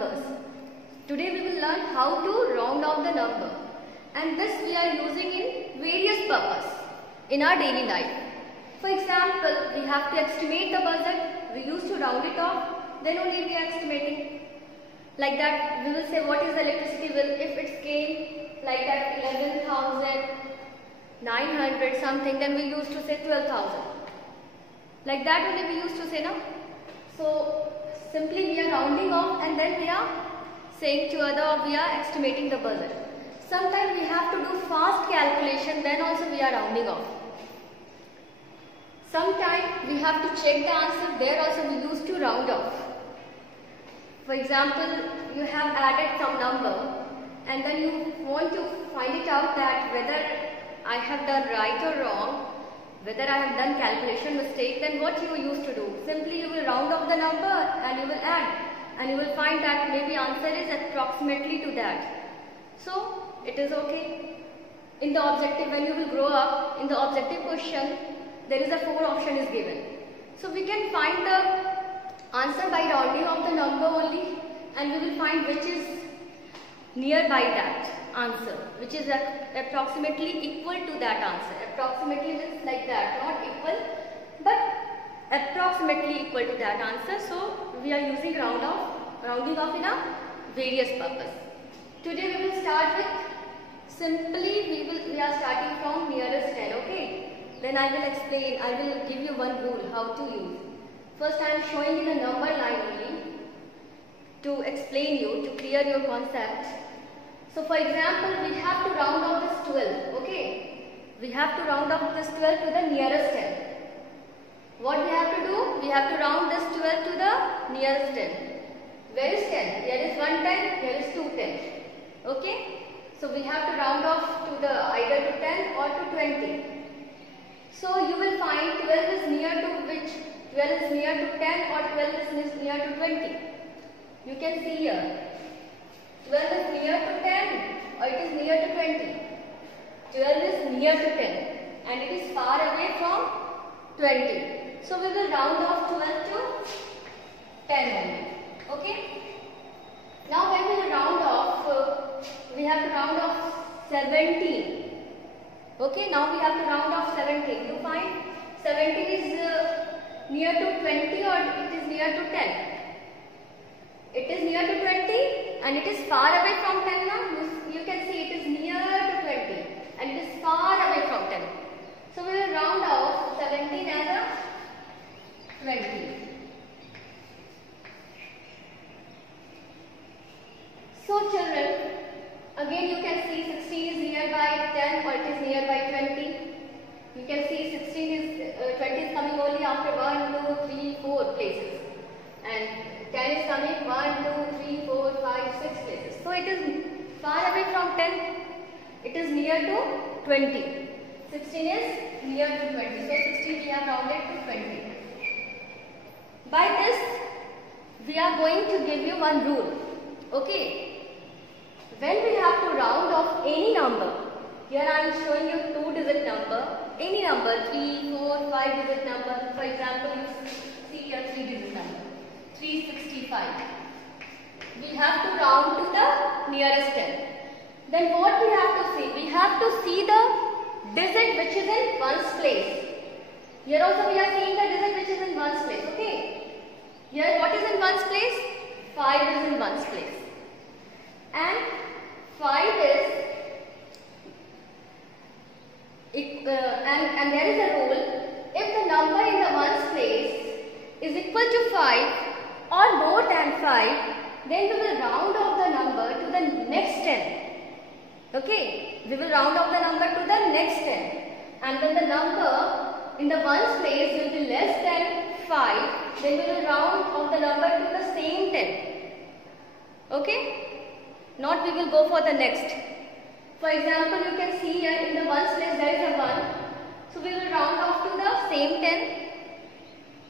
numbers. Today we will learn how to round off the number, and this we are using in various purposes in our daily life. For example, we have to estimate the budget, we used to round it off, then only we are estimating. Like that we will say what is the electricity bill. If it came like that 11,900 something, then we used to say 12,000. Like that only we used to say, no? So simply we are rounding off and then we are saying to other, we are estimating the budget. Sometimes we have to do fast calculation, then also we are rounding off. Sometimes we have to check the answer, there also we used to round off. For example, you have added some number and then you want to find it out that whether I have done right or wrong, whether I have done calculation mistake, then what you used to do? Simply you will round off the number and you will add, and you will find that maybe answer is approximately to that. So it is okay. In the objective, when you will grow up, in the objective question, there is a 4 option is given. So we can find the answer by rounding off the number only, and we will find which is nearby that answer, which is approximately equal to that answer. Approximately means like that, not equal, but approximately equal to that answer. So we are using rounding off in a various purpose. Today we will start with simply we are starting from nearest 10, okay? Then I will explain, I will give you one rule how to use. First I am showing you the number line only to explain you, to clear your concept. So for example, we have to round off this 12, okay? We have to round off this 12 to the nearest 10. What we have to do? We have to round this 12 to the nearest 10. Where is 10? Here is 1 10, here is 2 10. Okay? So we have to round off to the either to 10 or to 20. So you will find 12 is near to which? 12 is near to 10 or 12 is near to 20. You can see here. 12 is near to 10 or it is near to 20. 12 is near to 10 and it is far away from 20. So we will round off 12 to 10 only. Okay? Now when we will round off, we have to round off 17. Okay, now we have to round off 17. You find 17 is near to 20 or it is near to 10. It is near to 20 and it is far away from 10 now. You can see it is near to 20 and it is far away from 10. So we will round off 17 as a 20. So children, again you can see 16 is nearby 10 or it is nearby 20. You can see 20 is coming only after 1, 2, 3, 4 places. And 10 is coming 1, 2, 3, 4, 5, 6 places. So it is far away from 10. It is near to 20. 16 is near to 20. So 16 we have rounded to 20. By this, we are going to give you one rule. Okay. When we have to round off any number, here I am showing you 2-digit number, any number, 3, 4, 5-digit number. For example, you see here 3-digit number, 365. We have to round to the nearest 10. Then what we have to see? We have to see the digit which is in ones place. Here also we are seeing the digit which is in ones place. Okay. Here what is in ones place? 5 is in ones place. And 5 is and there is a rule. If the number in the ones place is equal to 5 or more than 5, then we will round off the number to the next 10. Okay, we will round off the number to the next 10. And when the number in the ones place will be less than 5, then we will round off the number to the same 10. Okay, not we will go for the next. For example, you can see here in the ones place there is a 1. So we will round off to the same 10.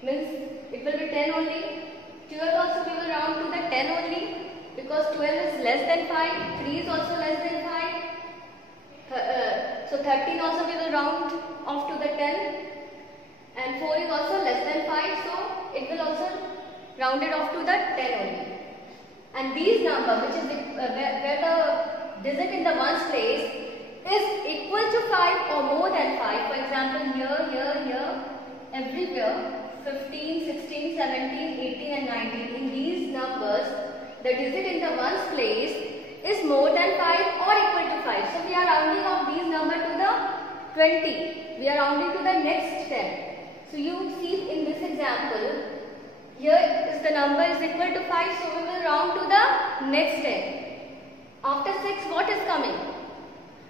Means it will be 10 only. 12 also we will round to the 10 only. Because 12 is less than 5. 3 is also less than 5. So 13 also we will round off to the 10. And 4 is also less than 5. So it will also round it off to the 10 only. and these number, which is where the digit in the ones place is equal to 5 or more than 5. For example, here, everywhere, 15, 16, 17, 18 and 19. In these numbers, the digit in the ones place is more than 5 or equal to 5. So we are rounding off these numbers to the 20. We are rounding to the next 10. So you see in this example, here is the number is equal to 5, so we will round to the next 10. After 6, what is coming?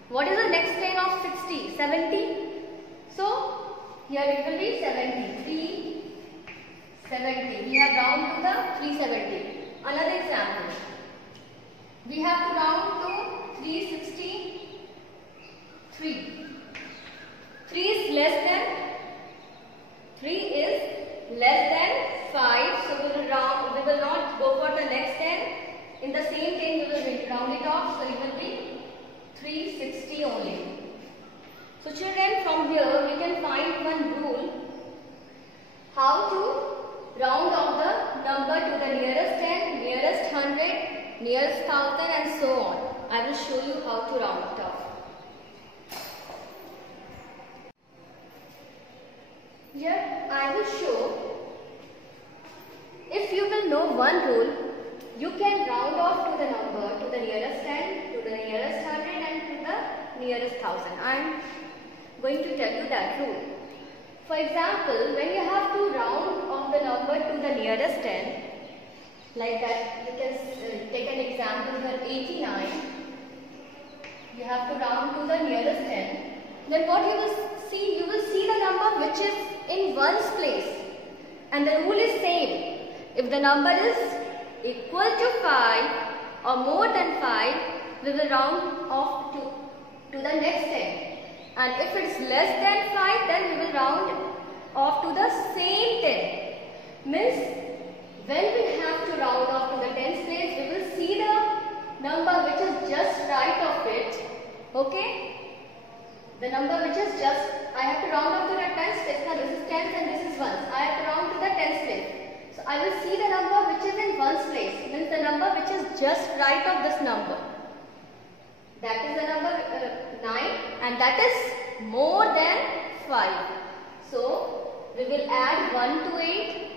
What is the next 10 of 60? 70. So here it will be 70. 370. We have round to the 370. Another example. We have to round to 363. 3 is less than 5, so we will not go for the next 10. In the same 10 we will round it off, so it will be 360 only. So children, from here we can find one rule how to round off the number to the nearest 10, nearest 100, nearest 1000 and so on. I will show you how to round it off. Here I will show, if you will know one rule, you can round off to the number to the nearest 10, to the nearest 100 and to the nearest 1000. I am going to tell you that rule. For example, when you have to round off the number to the nearest 10, like that, you can take an example here, 89. You have to round to the nearest 10. Then what you will see? You will see the number which is in ones place, and the rule is same. If the number is equal to 5 or more than 5, we will round off to the next 10. And if it is less than 5, then we will round off to the same 10. Means when we have to round off to the tens place, we will see the number which is just right of it. Okay? The number which is just, I have to round off to the tens place. Now this is tens and this is ones. I have to round to the tens place. So I will see the number which is in ones place. Means the number which is just right of this number. That is the number 9 and that is more than 5. So we will add 1 to 8.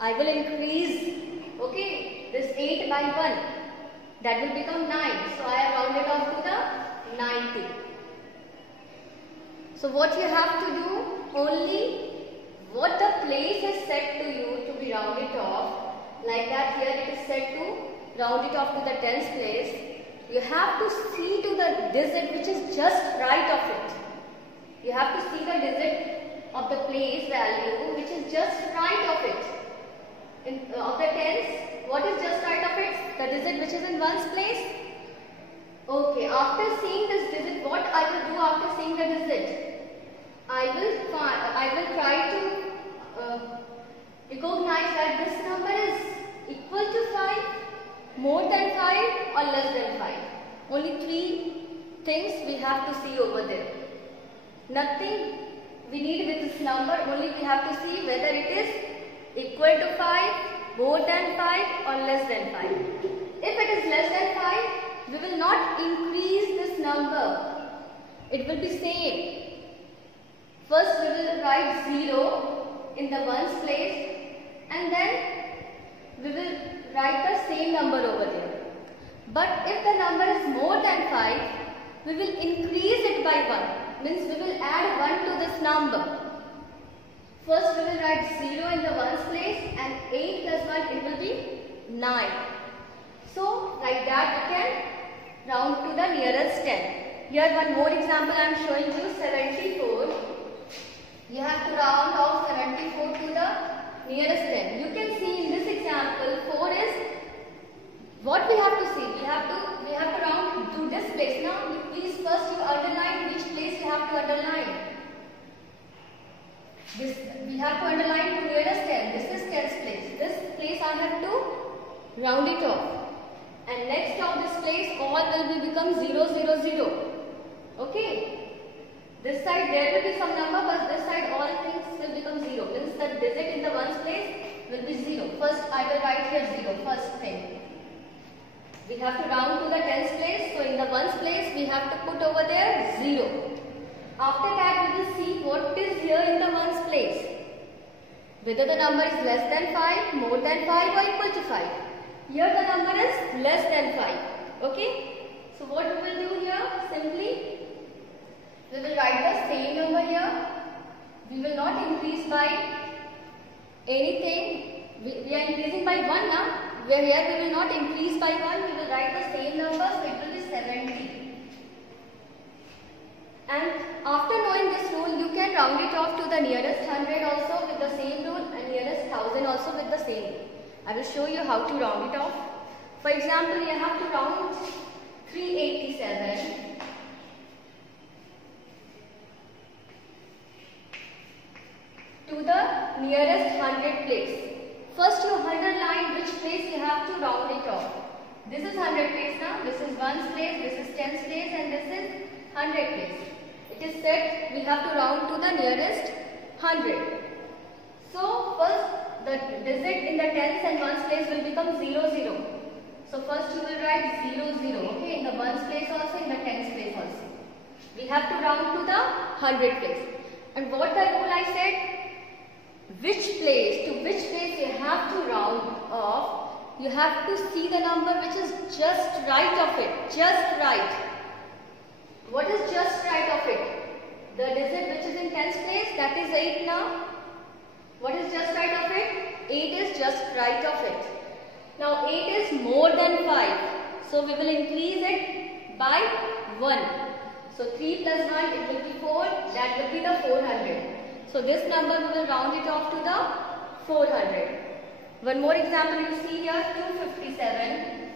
I will increase, okay, this 8 by 1. That will become 9. So I have rounded off to the 90. So what you have to do, only what the place is set to you to be rounded off. Like that, here it is set to round it off to the tens place. You have to see to the digit which is just right of it. You have to see the digit of the place value which is just right of it. Of the tens, what is just right of it? The digit which is in ones place. Okay, after seeing this digit, what I will do after seeing the digit? I will try to recognize that this number is equal to 5, more than 5 or less than 5. Only 3 things we have to see over there. Nothing we need with this number, only we have to see whether it is equal to 5, more than 5 or less than 5. If it is less than 5, we will not increase this number. It will be same. First we will write 0 in the ones place and then we will write the same number over there. But if the number is more than 5, we will increase it by 1. Means we will add 1 to this number. First we will write 0 in the ones place and 8 plus 1 it will be 9. So like that we can round to the nearest 10. Here one more example I am showing you, 74. You have to round off 74 to the nearest 10. You can see in this example 4 is what we have to see. We have to round to this place. Now please first you underline which place you have to underline. This we have to underline to nearest 10. This is 10th place. This place I have to round it off. And next of this place all will become 0, 0, 0. Okay. This side there will be some number, but this side all things will become 0. Means the digit in the ones place will be 0. First I will write here 0, first thing. We have to round to the tens place, so in the ones place we have to put over there 0. After that we will see what is here in the ones place. Whether the number is less than 5, more than 5 or equal to 5. Here the number is less than 5. Okay? So what we will do here, simply we will write the same number here. We will not increase by anything. We are increasing by 1 now. Where here we will not increase by 1. We will write the same number. So it will be 70. And after knowing this rule, you can round it off to the nearest 100 also with the same rule and nearest 1000 also with the same rule. I will show you how to round it off. For example, you have to round 387 to the nearest 100 place. First you underline which place you have to round it off. This is 100 place now, this is 1's place, this is 10's place and this is 100 place. It is said we have to round to the nearest 100. So first the digit in the tens and ones place will become 0, 0. So first you will write 0, 0, okay, in the ones place also, in the tens place also. We have to round to the 100 place. And what the rule I said? Which place, to which place you have to round off, you have to see the number which is just right of it, just right. What is just right of it? The digit which is in tens place, that is 8 now. What is just right of it? 8 is just right of it. Now 8 is more than 5, so we will increase it by 1. So 3 plus 1, it will be 4, that will be the 400. So this number we will round it off to the 400. One more example you see here, 257.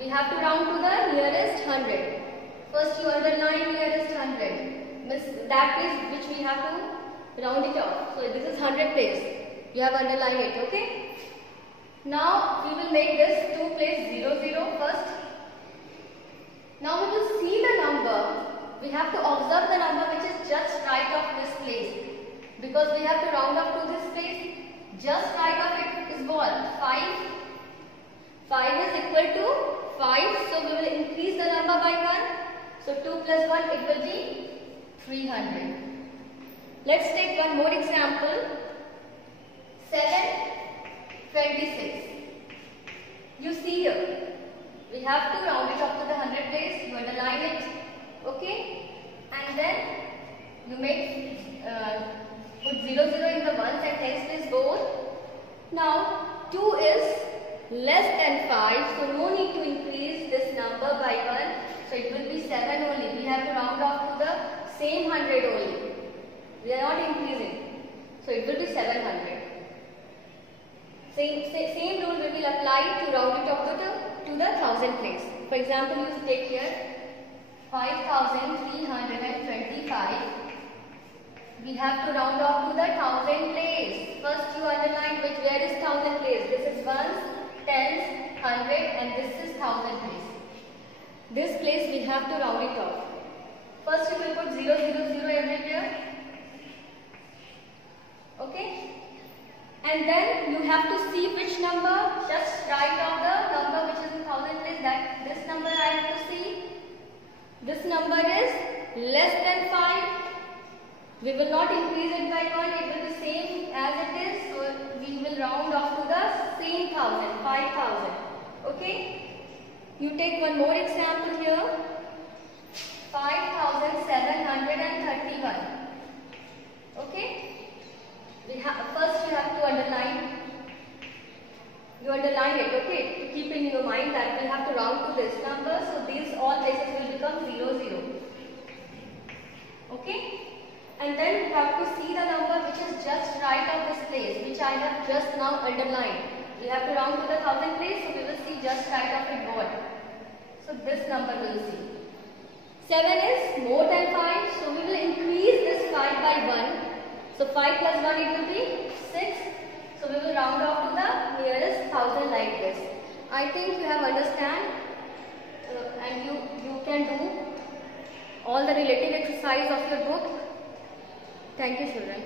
We have to round to the nearest 100. First you underline nearest 100. Means that place which we have to round it off. So this is 100 place. You have underlined it, okay? Now we will make this 2 place 0, 0 first. Now we will see the number. We have to observe the number which is just right of this place. Because we have to round up to this place. Just right of it is what? 5. 5 is equal to 5. So we will increase the number by 1. So 2 plus 1 it will be 300. Let's take one more example. 726. You see here. We have to round it up to the 100 place. You underline it. Okay, and then you make put 0, 0 in the ones and tens place both. Now 2 is less than 5, so no need to increase this number by 1. So it will be 7 only. We have to round off to the same 100 only. We are not increasing. So it will be 700. Same rule we will apply to round it off to the 1000 place. For example, you take here 5325. We have to round off to the 1000 place. First you underline where is 1000 place. This is ones, tens, 100 and this is 1000 place. This place we have to round it off. First you will put 0, 0, 0 everywhere. Okay? And then you have to see which number just right of the number which is in 1000 place. That this number I have to see. This number is less than 5. We will not increase it by 1. It will be same as it is. So we will round off to the same 1000, 5000. Okay. You take one more example here. 5731. Okay. First you have to underline. You underline it, okay, to keep in your mind that we have to round to this number. So these all places will become 0, 0. Okay. And then you have to see the number which is just right of this place, which I have just now underlined. We have to round to the 1000 place, so we will see just right of it what. So this number we will see. 7 is more than 5, so we will increase this 5 by 1. So 5 plus 1 it will be 6. So we will round off to the nearest 1000 like this. I think you have understand and you can do all the relative exercise of your book. Thank you, children.